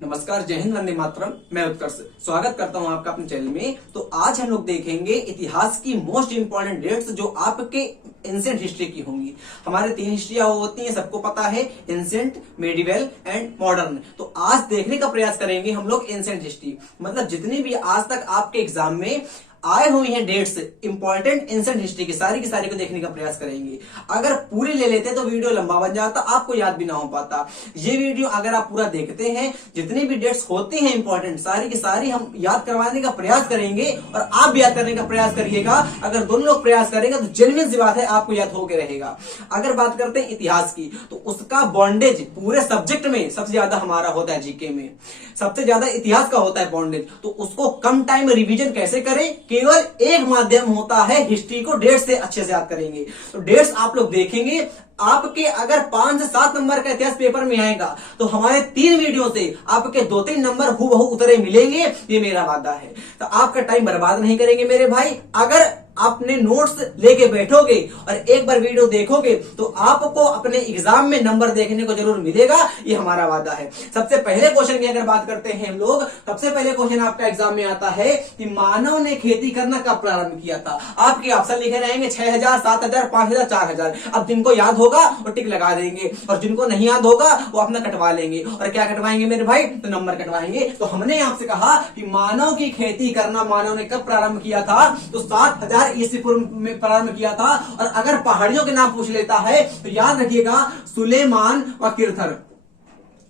नमस्कार, जय हिंद, वंदे मातरम। मैं उत्कर्ष स्वागत करता हूं आपका अपने चैनल में। तो आज हम लोग देखेंगे इतिहास की मोस्ट इंपॉर्टेंट डेट्स जो आपके एंशिएंट हिस्ट्री की होंगी। हमारे 3 हिस्ट्रियां होती हैं, सबको पता है, एंशिएंट, मेडिवल एंड मॉडर्न। तो आज देखने का प्रयास करेंगे हम लोग एंशिएंट हिस्ट्री, मतलब जितनी भी आज तक आपके एग्जाम में आए हुई हैं डेट्स इंपॉर्टेंट एंशिएंट हिस्ट्री की सारी को देखने का प्रयास करेंगे। अगर पूरी ले लेते तो वीडियो लंबा बन जाता, आपको याद भी ना हो पाता। ये वीडियो अगर आप पूरा देखते हैं, जितनी भी डेट्स होती हैं इंपॉर्टेंट सारी की सारी हम याद करवाने का प्रयास करेंगे और आप भी याद करने का प्रयास करिएगा। अगर दोनों लोग प्रयास करेंगे तो जेन्युइन सी बात है, आपको याद होके रहेगा। अगर बात करते हैं इतिहास की, तो उसका बॉन्डेज पूरे सब्जेक्ट में सबसे ज्यादा हमारा होता है, जीके में सबसे ज्यादा इतिहास का होता है बॉन्डेज। तो उसको कम टाइम में रिवीजन कैसे करें, केवल एक माध्यम होता है, हिस्ट्री को डेट्स से अच्छे से याद करेंगे। तो डेट्स आप लोग देखेंगे, आपके अगर 5 से 7 नंबर का इतिहास पेपर में आएगा तो हमारे 3 वीडियो से आपके 2-3 नंबर हूबहू उतरे मिलेंगे, ये मेरा वादा है। तो आपका टाइम बर्बाद नहीं करेंगे मेरे भाई। अगर आपने नोट्स लेके बैठोगे और एक बार वीडियो देखोगे तो आपको अपने एग्जाम में नंबर देखने को जरूर मिलेगा, ये हमारा वादा है। सबसे पहले क्वेश्चन की अगर बात करते हैं हम लोग, सबसे पहले क्वेश्चन आपका एग्जाम में आता है कि मानव ने खेती करना कब प्रारंभ किया था। आपके ऑप्शन लिखे रहेंगे 6000, 7000, 5000, 4000। अब जिनको याद होगा वो टिक लगा देंगे और जिनको नहीं याद होगा वो अपना कटवा लेंगे। और क्या कटवाएंगे मेरे भाई, तो नंबर कटवाएंगे। तो हमने आपसे कहा कि मानव की खेती करना मानव ने कब प्रारंभ किया था, तो 7000 ईस्वी पूर्व में प्रारंभ किया था। और अगर पहाड़ियों के नाम पूछ लेता है तो याद रखिएगा, सुलेमान व किरथर।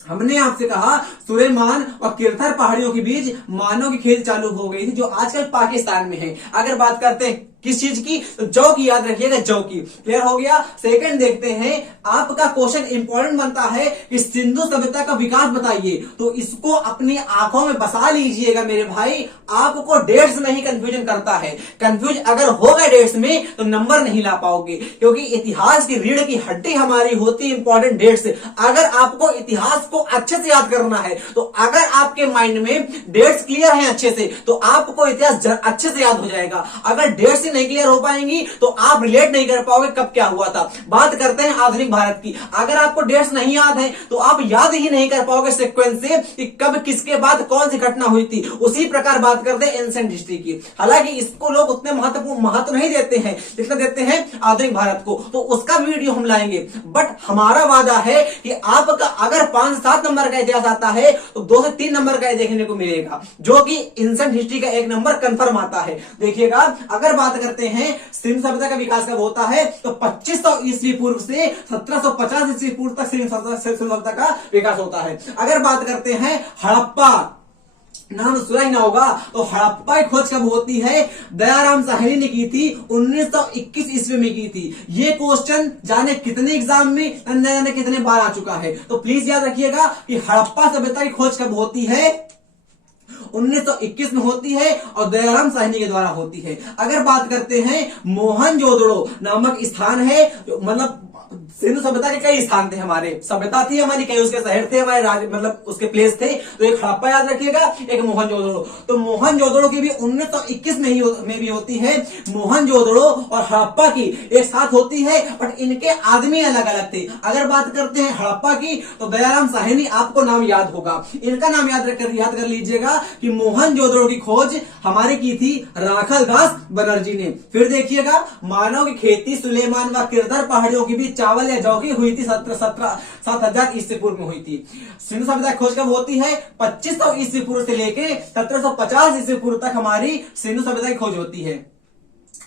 हमने आपसे कहा सुलेमान और किरथर पहाड़ियों के बीच मानव की खेती चालू हो गई थी, जो आजकल पाकिस्तान में है। अगर बात करते हैं किस चीज की, तो जौ की, याद रखिएगा, जौ की। क्लियर हो गया। सेकंड देखते हैं, आपका क्वेश्चन इंपॉर्टेंट बनता है कि सिंधु सभ्यता का विकास बताइए। तो इसको अपनी आंखों में बसा लीजिएगा मेरे भाई, आपको डेट्स में ही कंफ्यूजन करता है। कंफ्यूज अगर हो गए डेट्स में तो नंबर नहीं ला पाओगे, क्योंकि इतिहास की रीढ़ की हड्डी हमारी होती है इंपॉर्टेंट डेट्स। अगर आपको इतिहास को अच्छे से याद करना है, तो अगर आपके माइंड में डेट्स क्लियर है अच्छे से, तो आपको इतिहास अच्छे से याद हो जाएगा। अगर डेट्स नहीं क्लियर हो पाएंगी तो आप रिलेट नहीं कर पाओगे कब क्या हुआ था। बात करते हैं आधुनिक भारत की। अगर आपको डेट्स नहीं याद है तो आप याद ही नहीं कर पाओगे सीक्वेंस से कि कब किसके बाद कौन सी घटना हुई थी। उसी प्रकार बात करते हैं एंशिएंट हिस्ट्री की। हालांकि इसको लोग उतने महत्व नहीं देते हैं जितना देते हैं आधुनिक भारत को, तो उसका वीडियो हम लाएंगे। बट हमारा वादा है कि आपका अगर 5-7 नंबर का इतिहास आता है तो 2 से 3 नंबर का देखने को मिलेगा, जो कि एंशिएंट हिस्ट्री का 1 नंबर कंफर्म आता है। देखिएगा, अगर बात करते हैं सिंधु सभ्यता का विकास कब होता है, तो 2500 ईस्वी पूर्व से 1750 ईस्वी पूर्व तक सिंधु सभ्यता का विकास होता है। अगर बात करते हैं हड़प्पा, नाम सुना ही ना होगा, तो हड़प्पा की खोज कब होती है, दयाराम साहनी ने की थी, 1921 ईस्वी में की थी। ये क्वेश्चन जाने कितने एग्जाम में, जाने कितने बार आ चुका है। तो प्लीज याद रखिएगा कि हड़प्पा सभ्यता की खोज कब होती है, 1921 में होती है और दयाराम साहनी के द्वारा होती है। अगर बात करते हैं मोहनजोदड़ो नामक स्थान है, मतलब सिंधु सभ्यता के कई स्थान थे, हमारे सभ्यता थी हमारी, कई उसके शहर थे हमारे राज्य, मतलब उसके प्लेस थे। तो एक हड़प्पा याद रखिएगा, एक मोहनजोदड़ो। तो मोहनजोदड़ो की भी 1921 में भी होती है। मोहनजोदड़ो और हड़प्पा की एक साथ होती है, बट इनके आदमी अलग अलग थे। अगर बात करते हैं हड़प्पा की, तो दयाराम साहनी, आपको नाम याद होगा, इनका नाम याद कर लीजिएगा कि मोहनजोदड़ो की खोज हमारे की थी राखल दास बनर्जी ने। फिर देखिएगा, मानव की खेती सुलेमान व किरथर पहाड़ियों के बीच चावल या जौ की हुई थी, 7000 ईस्वी पूर्व में हुई थी। सिंधु सभ्यता खोज कब होती है, 2500 ईस्वी पूर्व से लेके 1750 ईस्वी पूर्व तक हमारी सिंधु सभ्यता की खोज होती है।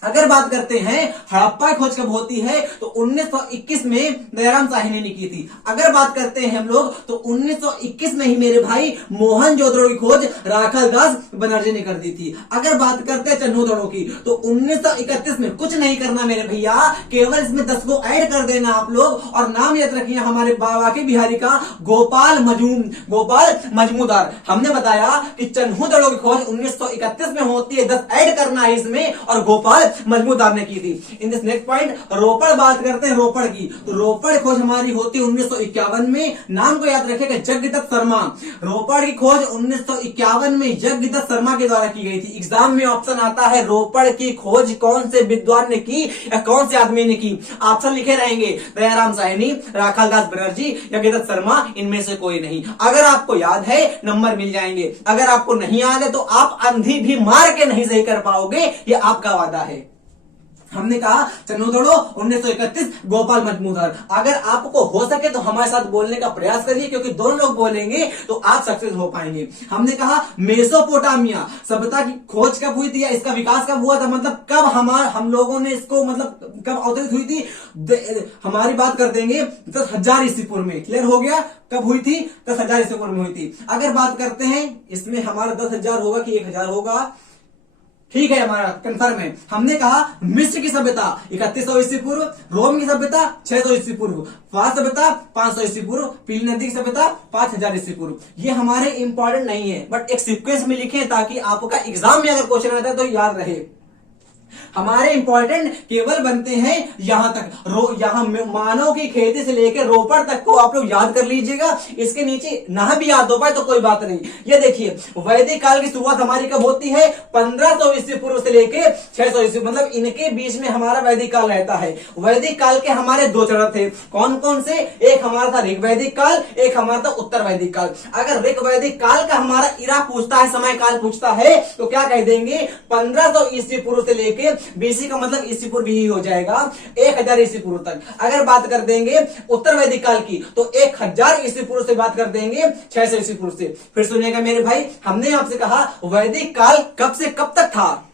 अगर बात करते हैं हड़प्पा की खोज कब होती है, तो 1921 में दयाराम साहनी ने की थी। अगर बात करते हैं हम लोग, तो 1921 में ही मेरे भाई मोहनजोदड़ो की खोज राखल दास बनर्जी ने कर दी थी। अगर बात करते हैं चन्हूदड़ो की, तो 1931 में। कुछ नहीं करना मेरे भैया, केवल इसमें 10 को ऐड कर देना आप लोग, और नाम याद रखिए हमारे बाकी बिहारी का गोपाल मजमूदार। हमने बताया कि चन्हूदड़ो की खोज 1931 में होती है, 10 ऐड करना है इसमें, और गोपाल गोपाल मजमूदार ने की थी। इन दिस नेक्स्ट पॉइंट रोपड़ बात करते हैं रोपड़ की, तो रोपड़ खोज हमारी होती है 1951 में। नाम को याद रखेगा जगदत्त शर्मा। रोपड़ की खोज 1951 में जगदत्त शर्मा के द्वारा की गई थी। एग्जाम में ऑप्शन आता है रोपड़ की खोज कौन से विद्वान ने की या कौन से आदमी ने की। ऑप्शन लिखे रहेंगे दयाराम साहनी, राखालदास बनर्जी या जगदत्त शर्मा, इनमें से कोई नहीं। अगर आपको याद है नंबर मिल जाएंगे, अगर आपको नहीं याद है तो आप अंधी भी मार के नहीं सही कर पाओगे, ये आपका वादा है। हमने कहा चन्नोदड़ो 1931 गोपाल मजमूदार। अगर आपको हो सके तो हमारे साथ बोलने का प्रयास करिए, क्योंकि दोनों लोग बोलेंगे तो आप सक्सेस हो पाएंगे। हमने कहा मेसोपोटामिया सभ्यता की खोज कब हुई थी या इसका विकास कब हुआ था, मतलब कब हम लोगों ने इसको मतलब कब अवतरित हुई थी। हमारी बात कर देंगे 10,000 ईस्वी पूर्व में। क्लियर हो गया कब हुई थी? 10,000 ईस्वी पूर्व में हुई थी। अगर बात करते हैं इसमें हमारा 10,000 होगा कि 1,000 होगा, ठीक है हमारा कंफर्म है। हमने कहा मिस्र की सभ्यता 3100 ईस्वी पूर्व, रोम की सभ्यता 600 ईस्वी पूर्व, फारस सभ्यता 500 ईस्वी पूर्व, पीली नदी की सभ्यता 5,000 ईस्वी पूर्व। ये हमारे इंपॉर्टेंट नहीं है, बट एक सीक्वेंस में लिखें ताकि आपका एग्जाम में अगर क्वेश्चन आता है तो याद रहे। हमारे इंपॉर्टेंट केवल बनते हैं यहां तक, यहां मानव की खेती से लेकर रोपड़ तक को आप लोग याद कर लीजिएगा। इसके नीचे ना भी याद हो पाए तो कोई बात नहीं। ये देखिए वैदिक काल की शुरुआत हमारी कब होती है? 1500 ईस्वी पूर्व से लेकर 600 ईस्वी, मतलब इनके बीच में हमारा वैदिक काल रहता है। वैदिक काल के हमारे दो चरण थे, कौन कौन से? एक हमारा था ऋग वैदिक काल, एक हमारा था उत्तर वैदिक काल। अगर ऋग वैदिक काल का हमारा इरा पूछता है, समय काल पूछता है, तो क्या कह देंगे? 1500 ईस्वी पूर्व से लेकर बीसी का मतलब ईस्वी पूर्व ही हो जाएगा 1000 ईस्वी पूर्व तक। अगर बात कर देंगे उत्तर वैदिक काल की तो 1000 ईस्वी पूर्व से बात कर देंगे 600 ईस्वी पूर्व से। फिर सुनिएगा मेरे भाई, हमने आपसे कहा वैदिक काल कब से कब तक था,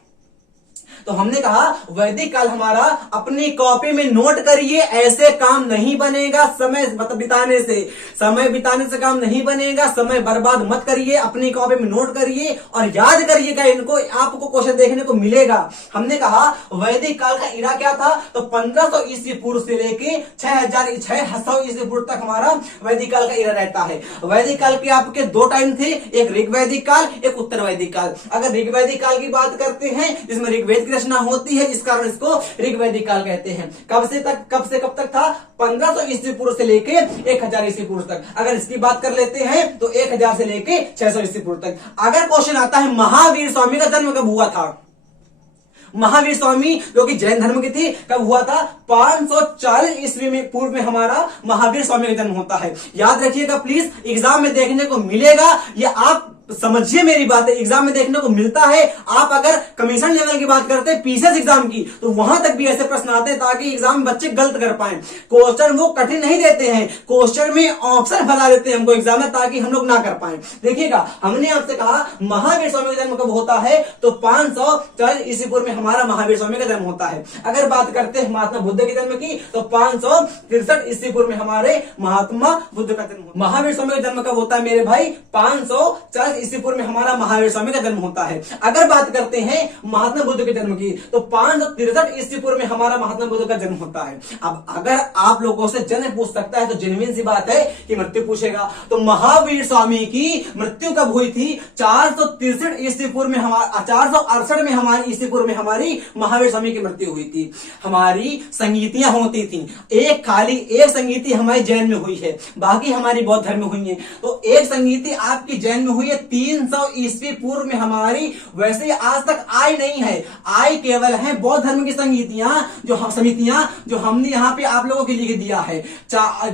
तो हमने कहा वैदिक काल हमारा अपनी कॉपी में नोट करिए, ऐसे काम नहीं बनेगा समय बिताने से, समय बिताने से काम नहीं बनेगा। समय बर्बाद मत करिए, अपनी कॉपी में नोट करिए और याद करिएगा इनको, आपको क्वेश्चन देखने को मिलेगा। हमने कहा वैदिक काल का इरा क्या था, तो 1500 ईस्वी पूर्व से लेके 600 ईस्वी पूर्व तक हमारा वैदिक काल का इरा रहता है। वैदिक काल के आपके दो टाइम थे, एक ऋग वैदिक काल, एक उत्तर वैदिक काल। अगर ऋग वैदिक काल की बात करते हैं जिसमें ऋग्वेद की रचना होती है, इस कारण इसको ऋग वैदिक काल कहते हैं। कब से कब तक था? 1500 ईस्वी पूर्व से लेके 1000 ईस्वी पूर्व तक। अगर इसकी बात कर लेते हैं तो 1000 से लेके 600 ईस्वी पूर्व तक। अगर क्वेश्चन आता है महावीर स्वामी का जन्म कब हुआ था, महावीर स्वामी जो कि जैन धर्म की थी, कब हुआ था? 540 ईस्वी में पूर्व में हमारा महावीर स्वामी का जन्म होता है। याद रखिएगा प्लीज, एग्जाम में देखने को मिलेगा, ये आप समझिए मेरी बात है, एग्जाम में देखने को मिलता है। आप अगर कमीशन लेवल की बात करते हैं पीसीएस एग्जाम की, तो वहां तक भी ऐसे प्रश्न आते हैं ताकि एग्जाम में बच्चे गलत कर पाए। क्वेश्चन वो कठिन नहीं देते हैं, क्वेश्चन में ऑप्शन फैला देते हैं हमको एग्जाम में ताकि हम लोग ना कर पाए। देखिएगा हमने आपसे कहा महावीर स्वामी का जन्म कब होता है, तो 540 ईस्वी पूर्व में हमारा महावीर स्वामी का जन्म होता है। अगर बात करते हैं महात्मा बुद्ध के जन्म की, तो 563 ईस्वी पूर्व में हमारे महात्मा बुद्ध का जन्म। महावीर स्वामी का जन्म कब होता है मेरे भाई? 540 ईस्वी पूर्व में हमारा महावीर स्वामी का जन्म होता है। अगर बात करते हैं महात्मा बुद्ध के जन्म की, तो 563 ईस्वी पूर्व में हमारा महात्मा बुद्ध का जन्म होता है। अब अगर आप लोगों से जन्म पूछ सकता है तो जेन्युइन सी बात है कि मृत्यु पूछेगा। तो महावीर स्वामी की मृत्यु कब हुई थी? 463 ईस्वी पूर्व में, 468 में हमारी ईस्वी पूर्व में हमारी महावीर स्वामी की मृत्यु हुई थी। हमारी संगीतियां होती थी, एक संगीति हमारी जैन में हुई है, बाकी हमारी बौद्ध धर्म में हुई है। तो एक संगीति आपकी जैन में हुई है 300 ईस्वी पूर्व में हमारी, वैसे आज तक आई नहीं है, आई केवल है बौद्ध धर्म की समितियां जो हमने यहाँ पे आप लोगों के लिख दिया है।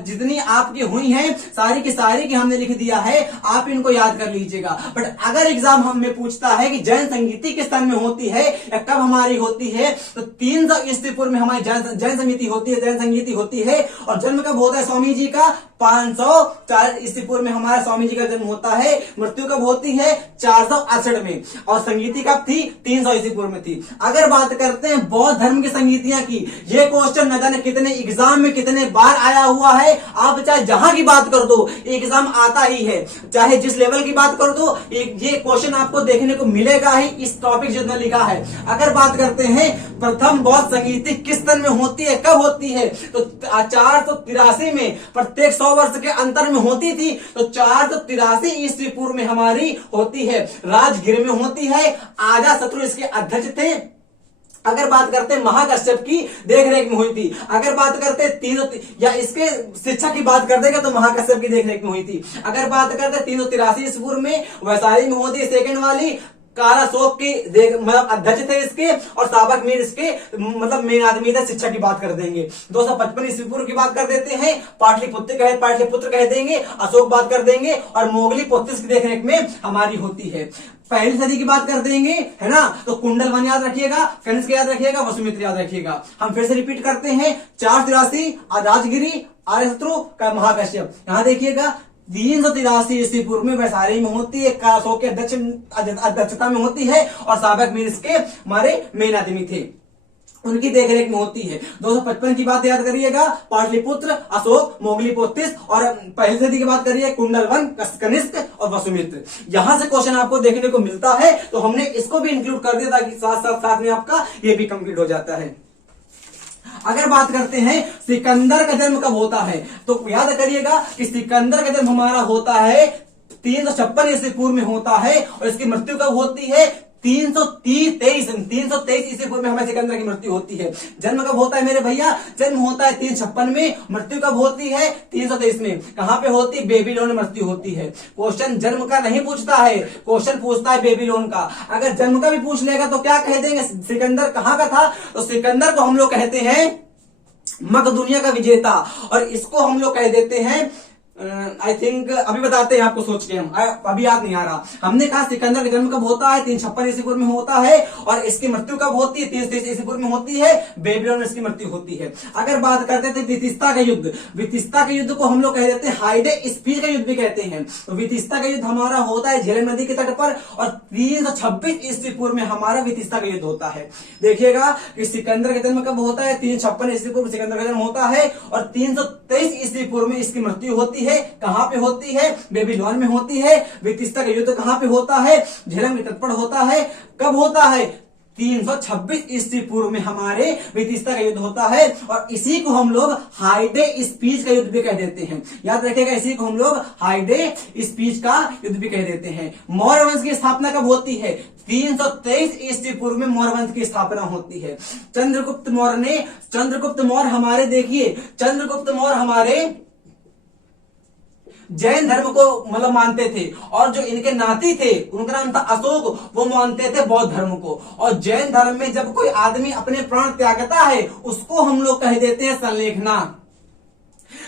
जितनी आपकी हुई हैं सारी की सारी की हमने लिख दिया है, आप इनको याद कर लीजिएगा। बट अगर एग्जाम हमें पूछता है कि जैन संगीति किस सन में होती है या कब हमारी होती है, तो 300 ईस्वी पूर्व में हमारी जैन समिति होती है, जैन संगीति होती है। और जन्म कब होता है स्वामी जी का? 540 ईस्वी पूर्व में हमारा स्वामी जी का जन्म होता है। मृत्यु कब होती है? 468 में। और संगीति कब थी? 300 ईस्वी पूर्व में थी। अगर बात करते हैं बौद्ध धर्म की संगीतियां की, ये क्वेश्चन न जाने कितने एग्जाम में कितने बार आया हुआ है। आप चाहे जहां की बात कर दो एग्जाम आता ही है, चाहे जिस लेवल की बात कर दो ये क्वेश्चन आपको देखने को मिलेगा ही, इस टॉपिक जितना लिखा है। अगर बात करते हैं प्रथम बौद्ध संगीति किस सन में होती है, कब होती है, तो 483 में, प्रत्येक 100 वर्ष के अंतर में होती थी। तो 483 ईस्वी पूर्व में हमारी होती है, राजगीर में होती है। आजा शत्रु इसके अध्यक्ष थे। अगर बात करते हैं महाकश्यप की देखरेख में हुई थी। अगर बात करते हैं तीनों या इसके शिक्षा की बात कर देगा तो महाकश्यप की देखरेख में हुई थी। अगर बात करते हैं 383 ईस्वी पूर्व में वैशाली में होती सेकंड वाली, काराशोक की मतलब अध्यक्ष थे इसके, और साबक मीर इसके मतलब मेन आदमी थे। शिक्षा की बात कर देंगे 255 ईस्वी पूर्व की बात कर देते हैं, पाटलिपुत्र कह देंगे, अशोक बात कर देंगे, और मोगली पोतिस की देखरेख में हमारी होती है। पहली सदी की बात कर देंगे, है ना, तो कुंडल वन याद रखिएगा, कनिष्क याद रखिएगा, वसुमित्र याद रखिएगा। हम फिर से रिपीट करते हैं, 483 राजगिरी, आर्यशत्रु का महाकश्यप। यहां देखिएगा 383 ईस्वी पूर्व में वैशाली में होती है, काराशोक के अध्यक्षता में होती है, और साबक मीर इसके हमारे मेन आदमी थे, उनकी देखरेख में होती है। 255 की बात याद करिएगा, पाटलिपुत्र, अशोक, मोगली पोतिस, और पहली सदी की बात करिए कुंडल वन, कनिष्क और वसुमित्र। यहां से क्वेश्चन आपको देखने को मिलता है, तो हमने इसको भी इंक्लूड कर दिया ताकि साथ में आपका ये भी कंप्लीट हो जाता है। अगर बात करते हैं सिकंदर का जन्म कब होता है, तो याद करिएगा कि सिकंदर का जन्म हमारा होता है 356 ईस्वी पूर्व में होता है, और इसकी मृत्यु कब होती है 323 ईस्वी पूर्व में हमें सिकंदर की मृत्यु होती है। जन्म कब होता है मेरे भैया, जन्म होता है 356 में, मृत्यु कब होती है 323 में। कहां पे होती है, बेबीलोन में मृत्यु होती है। क्वेश्चन जन्म का नहीं पूछता है, क्वेश्चन पूछता है बेबीलोन का। अगर जन्म का भी पूछ लेगा तो क्या कह देंगे, सिकंदर कहां का था, तो सिकंदर को हम लोग कहते हैं मकदूनिया का विजेता, और इसको हम लोग कह देते हैं आई थिंक अभी बताते हैं आपको, सोच के हम अभी याद नहीं आ रहा। हमने कहा सिकंदर का जन्म कब होता है 356 ईस्वी पूर्व में होता है, और इसकी मृत्यु कब होती है 323 ईस्वी पूर्व में होती है, बेबीलोन में इसकी मृत्यु होती है। अगर बात करते थे वितिस्ता का युद्ध, वितिस्ता के युद्ध को हम लोग कह देते हैं हाइडे स्पीच का युद्ध भी कहते हैं। तो वितिस्ता का युद्ध हमारा होता है झेलम नदी के तट पर, और 326 ईस्वी पूर्व में हमारा वितिस्ता का युद्ध होता है। देखिएगा कि सिकंदर का जन्म कब होता है 356 ईस्वी पूर्व सिकंदर का जन्म होता है, और 323 ईस्वी पूर्व में इसकी मृत्यु होती है। कहां पे होती है, बेबीलोन में होती है। वितिस्ता का युद्ध कहां पे होता है, झेलम के तट पर होता है। कब होता है 326 ईस्वी पूर्व में हमारे वितिस्ता का युद्ध होता है, और इसी को हम लोग हाइडे स्पीच का युद्ध भी कह देते हैं। याद रखिएगा, इसी को हम लोग हाइडे स्पीच का युद्ध भी कह देते हैं। मौर्य वंश की स्थापना कब होती है 323 ईस्वी पूर्व में मौर्य वंश की स्थापना होती है। चंद्रगुप्त मौर्य हमारे देखिए, चंद्रगुप्त मौर्य हमारे जैन धर्म को मतलब मानते थे, और जो इनके नाती थे उनका नाम था अशोक, वो मानते थे बौद्ध धर्म को। और जैन धर्म में जब कोई आदमी अपने प्राण त्यागता है उसको हम लोग कह देते हैं संलेखना।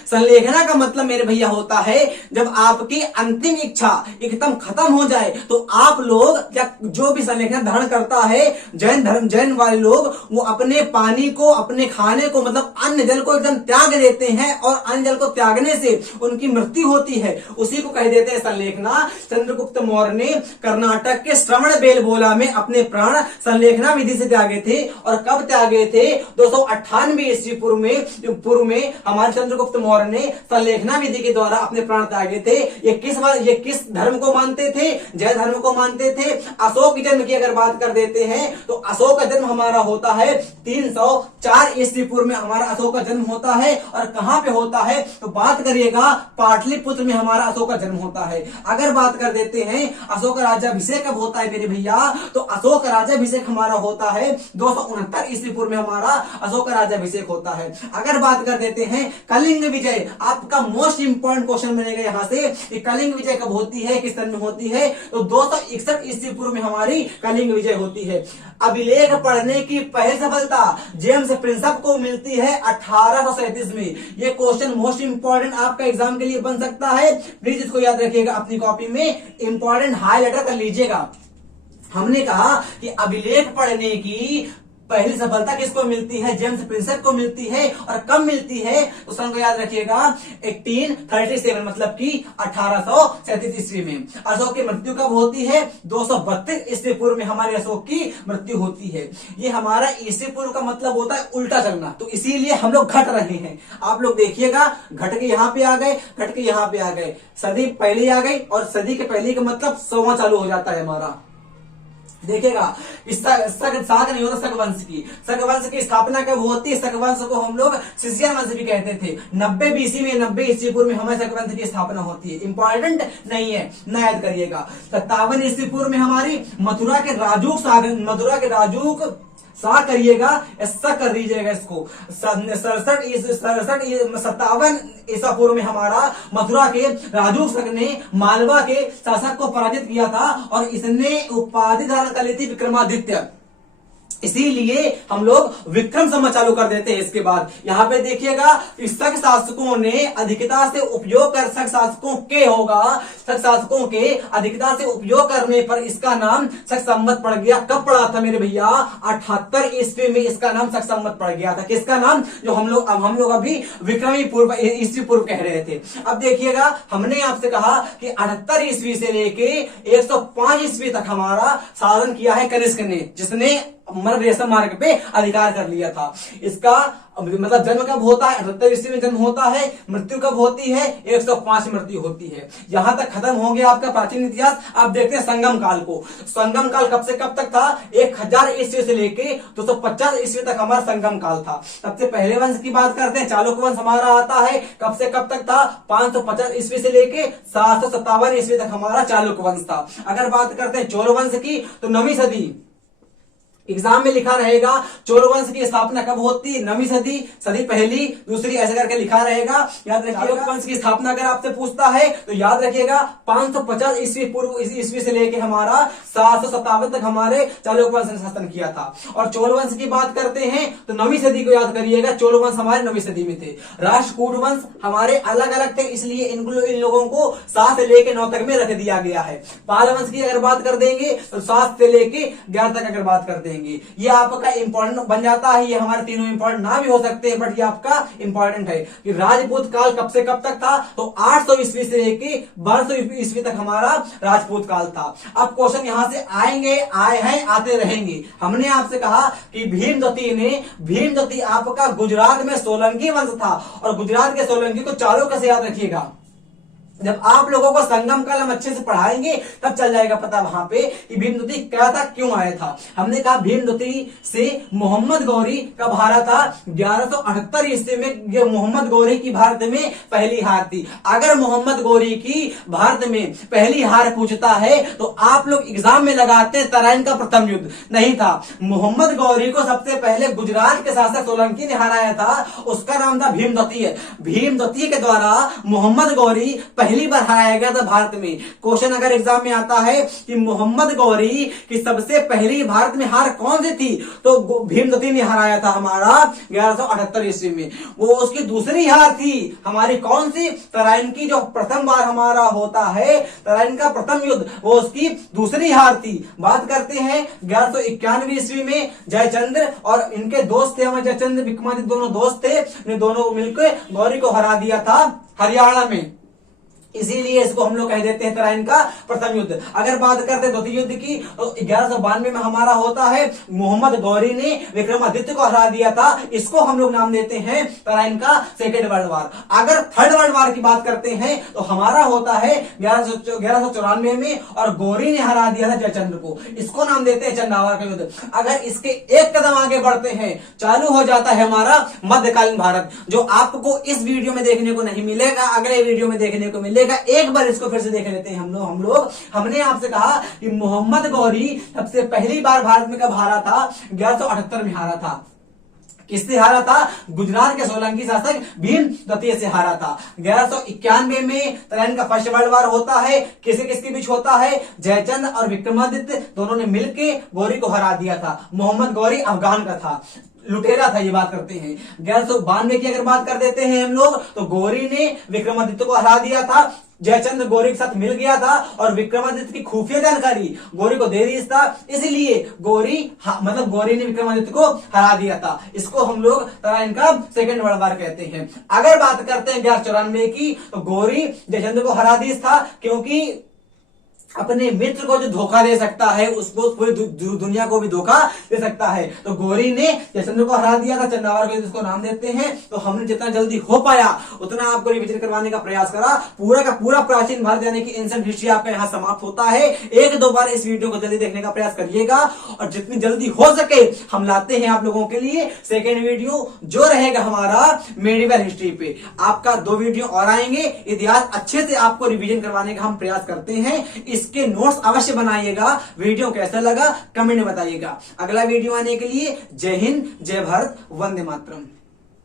संलेखना का मतलब मेरे भैया होता है जब आपकी अंतिम इच्छा एकदम खत्म हो जाए तो आप लोग या जो भी संलेखना धारण करता है जैन वाले लोग, वो अपने पानी को, अपने खाने को, मतलब अन्न जल को एकदम त्याग देते हैं, और अन्न जल को त्यागने से उनकी मृत्यु होती है। उसी को कह देते हैं संलेखना। चंद्रगुप्त मौर्य ने कर्नाटक के श्रवणबेलगोला में अपने प्राण संलेखना विधि से त्यागे थे। और कब त्यागे थे 298 ईस्वी पूर्व में हमारे चंद्रगुप्त मौर्य ने संलेखना विधि के द्वारा अपने प्राण त्यागे थे। ये किस धर्म को मानते थे, जैन धर्म को मानते थे। अशोक के जन्म की अगर बात कर देते हैं तो अशोक का जन्म हमारा होता है 304 ईस्वी पूर्व में हमारा अशोक का जन्म होता है। और कहां पे होता है तो बात करिएगा पाटलिपुत्र में हमारा अशोक का जन्म होता है। अगर बात कर देते हैं अशोक का राज्याभिषेक कब होता है मेरे भैया, तो अशोक का राज्याभिषेक हमारा होता है 269 ईस्वी पूर्व में हमारा अशोक का राज्याभिषेक होता है। अगर बात कर देते हैं कलिंग विजय, आपका मोस्ट इंपोर्टेंट क्वेश्चन बनेगा यहां से कि कलिंग विजय कब होती है, किस सन में होती है, तो 261 ईस्वी पूर्व में हमारी कलिंग विजय होती है। अभिलेख पढ़ने की पहली सफलता जेम्स प्रिंसप को मिलती है 1837 में। ये क्वेश्चन मोस्ट इंपोर्टेंट आपका एग्जाम के लिए बन सकता है, प्लीज इसको याद रखिएगा, अपनी कॉपी में इंपोर्टेंट हाईलाइटर कर लीजिएगा। हमने कहा कि अभिलेख पढ़ने की पहली सफलता किसको मिलती है, जेम्स प्रिंसप को मिलती है। और कब मिलती है तो सन को याद रखिएगा 1837, मतलब कि 1837 ईस्वी में। अशोक की मृत्यु कब होती है 232 ईस्वी पूर्व में हमारे अशोक की मृत्यु होती है। ये हमारा ईस्वी पूर्व का मतलब होता है उल्टा चलना, तो इसीलिए हम लोग घट रहे हैं। आप लोग देखिएगा, घट के यहां पे आ गए, घट के यहां पे आ गए, सदी पहले आ गई, और सदी के पहले का मतलब 100वां चालू हो जाता है हमारा। देखिएगा साग नहीं होता सकवंश की स्थापना कब होती है, सकवंश को हम लोग शिष्यन वंश भी कहते थे। 90 बीसी में 90 ईस्वी पूर्व में हमारे सकवंश की स्थापना होती है। इंपॉर्टेंट नहीं है, ना याद करिएगा। 57 ईस्वी पूर्व में हमारी मथुरा के राजूक सा करिएगा, ऐसा कर दीजिएगा इसको। 57 ईसा पूर्व में हमारा मथुरा के राजू शक ने मालवा के शासक को पराजित किया था और इसने उपाधि धारण कर ली थी विक्रमादित्य। इसीलिए हम लोग विक्रम संवत चालू कर देते हैं। इसके बाद यहाँ पे देखिएगा, शक शासकों ने अधिकता से उपयोग कर, शक शासकों के होगा, शक शासकों के अधिकता से उपयोग करने पर इसका नाम शक संवत पड़ गया। कब पड़ा था मेरे भैया? 78 ईस्वी में इसका नाम शक संवत पड़ गया था। किसका नाम? जो हम लोग अभी विक्रमी पूर्व ईस्वी पूर्व कह रहे थे। अब देखिएगा, हमने आपसे कहा कि 78 ईस्वी से लेके 105 ईस्वी तक हमारा शासन किया है कनिष्क ने, जिसने रेशम मार्ग पे अधिकार कर लिया था। इसका मतलब जन्म कब होता है? 78 ईस्वी में जन्म होता है। मृत्यु कब होती है? 105 मृत्यु होती है। यहां तक खत्म हो गया आपका प्राचीन इतिहास। अब देखते हैं संगम काल को। संगम काल कब से कब तक था? 1000 ईस्वी से लेके 250 ईस्वी तक हमारा संगम काल था। सबसे पहले वंश की बात करते हैं, चालुक्य वंश हमारा आता है। कब से कब तक था? 550 ईस्वी से लेके 757 ईस्वी तक हमारा चालुक्य वंश था। अगर बात करते हैं चोल वंश की, तो 9वीं सदी, एग्जाम में लिखा रहेगा चोल वंश की स्थापना कब होती है? 9वीं सदी, सदी पहली, दूसरी, ऐसे करके लिखा रहेगा। याद रखिएगा, वंश की स्थापना अगर आपसे पूछता है तो याद रखिएगा 550 ईस्वी पूर्व ईस्वी से लेके हमारा 757 तक हमारे चालुक्य वंश ने शासन किया था। और चोल वंश की बात करते हैं तो 9वीं सदी को याद करिएगा। चोल वंश हमारे 9वीं सदी में थे। राष्ट्रकूट वंश हमारे अलग अलग थे, इसलिए इन लोगों को 7 से लेके 9 तक में रख दिया गया है। पाल वंश की अगर बात कर देंगे तो 7 से लेके 11 तक अगर बात कर देंगे, ये आपका इंपॉर्टेंट बन जाता है। ये हमारे तीनों इंपॉर्टेंट ना भी हो सकते हैं, बट ये आपका इंपॉर्टेंट है कि राजपूत काल कब से कब तक था? तो 800 ईस्वी से लेके 1200 ईस्वी तक हमारा राजपूत काल था। अब क्वेश्चन यहां से आएंगे, आए हैं, आते रहेंगे। हमने आपसे कहा कि भीमदत्ती आपका गुजरात में सोलंकी वंश था, और गुजरात के सोलंकी को चालुक्य से याद रखिएगा। जब आप लोगों को संगम काल हम अच्छे से पढ़ाएंगे तब चल जाएगा पता वहां पे कि भीमदत्ती क्या था, क्यों आया था। हमने कहा भीमदत्ती से मोहम्मद गौरी कब हारा था? 1178 ईस्वी में। ये मोहम्मद गौरी की भारत में पहली हार थी। अगर मोहम्मद गौरी की भारत में पहली हार पूछता है तो आप लोग एग्जाम में लगाते हैं तराइन का प्रथम युद्ध। नहीं था। मोहम्मद गौरी को सबसे पहले गुजरात के शासक सोलंकी ने हराया था, उसका नाम था भीमदत्ती है। भीमदत्ती के द्वारा मोहम्मद गौरी पहली बार हराया गया था भारत में। क्वेश्चन अगर एग्जाम में आता है कि मोहम्मद गौरी की सबसे पहली भारत में हार कौन सी थी, तो भीमदत्ती ने हराया था हमारा 1178 ईस्वी में। वो उसकी दूसरी हार थी हमारी, कौन सी? तराइन की। जो प्रथम बार हमारा होता है तराइन का प्रथम युद्ध, वो उसकी दूसरी हार थी। बात करते हैं 1191 ईस्वी में जयचंद्र और इनके दोस्त थे, हमारे जयचंद्र विक्रमादित्य दोनों दोस्त थे, ने दोनों मिलकर गौरी को हरा दिया था हरियाणा में। इसीलिए इसको हम लोग कह देते हैं तराइन का प्रथम युद्ध। अगर बात करते हैं द्वितीय युद्ध की, तो 1192 में हमारा होता है मोहम्मद गौरी ने विक्रमादित्य को हरा दिया था। इसको हम लोग नाम देते हैं तराइन का सेकेंड वर्ल्ड वार। अगर थर्ड वर्ल्ड वार की बात करते हैं तो हमारा होता है 1194 में, और गौरी ने हरा दिया था जयचंद्र को। इसको नाम देते हैं चंदावर का युद्ध। अगर इसके एक कदम आगे बढ़ते हैं, चालू हो जाता है हमारा मध्यकालीन भारत, जो आपको इस वीडियो में देखने को नहीं मिलेगा, अगले वीडियो में देखने को मिलेगा। एक बार इसको फिर से देख लेते हैं हम लोग। हमने आपसे कहा कि मोहम्मद गौरी सबसे पहली बार भारत में कब हारा था? 1178 में हारा था। किससे हारा था? गुजरात के सोलंकी शासक भीमदत्ती से हारा था। 1191 में तराइन का फर्स्ट वर्ल्ड वार होता है। किसके बीच होता है? जयचंद और विक्रमादित्य दोनों ने मिलकर गौरी को हरा दिया था। मोहम्मद गौरी अफगान का था, लुटेरा था। ये बात करते हैं 1192 की अगर बात कर देते हैं हम लोग, तो गौरी ने विक्रमादित्य को हरा दिया था। जयचंद्र गौरी के साथ मिल गया था और विक्रमादित्य की खुफिया जानकारी गौरी को दे दी था। इसलिए गौरी ने विक्रमादित्य को हरा दिया था। इसको हम लोग तराइन का सेकेंड वर्ल्ड वार कहते हैं। अगर बात करते हैं 1194 की, तो गौरी जयचंद्र को हरा दी था, क्योंकि अपने मित्र को जो धोखा दे सकता है उसको पूरी दुनिया को भी धोखा दे सकता है। तो गौरी ने जयचंद्र को हरा दिया था, चंदावर को जिसको नाम देते हैं। तो हमने जितना जल्दी हो पाया उतना आपको रिवीजन करवाने का प्रयास करा। पूरा का पूरा प्राचीन भारत यानी कि एंशिएंट हिस्ट्री आपका यहाँ समाप्त होता है। 1-2 बार इस वीडियो को जल्दी देखने का प्रयास करिएगा, और जितनी जल्दी हो सके हम लाते हैं आप लोगों के लिए सेकेंड वीडियो, जो रहेगा हमारा मेडिवल हिस्ट्री पे। आपका 2 वीडियो और आएंगे। इतिहास अच्छे से आपको रिवीजन करवाने का हम प्रयास करते हैं। इसके नोट्स अवश्य बनाइएगा। वीडियो कैसा लगा कमेंट में बताइएगा। अगला वीडियो आने के लिए जय हिंद, जय भारत, वंदे मातरम।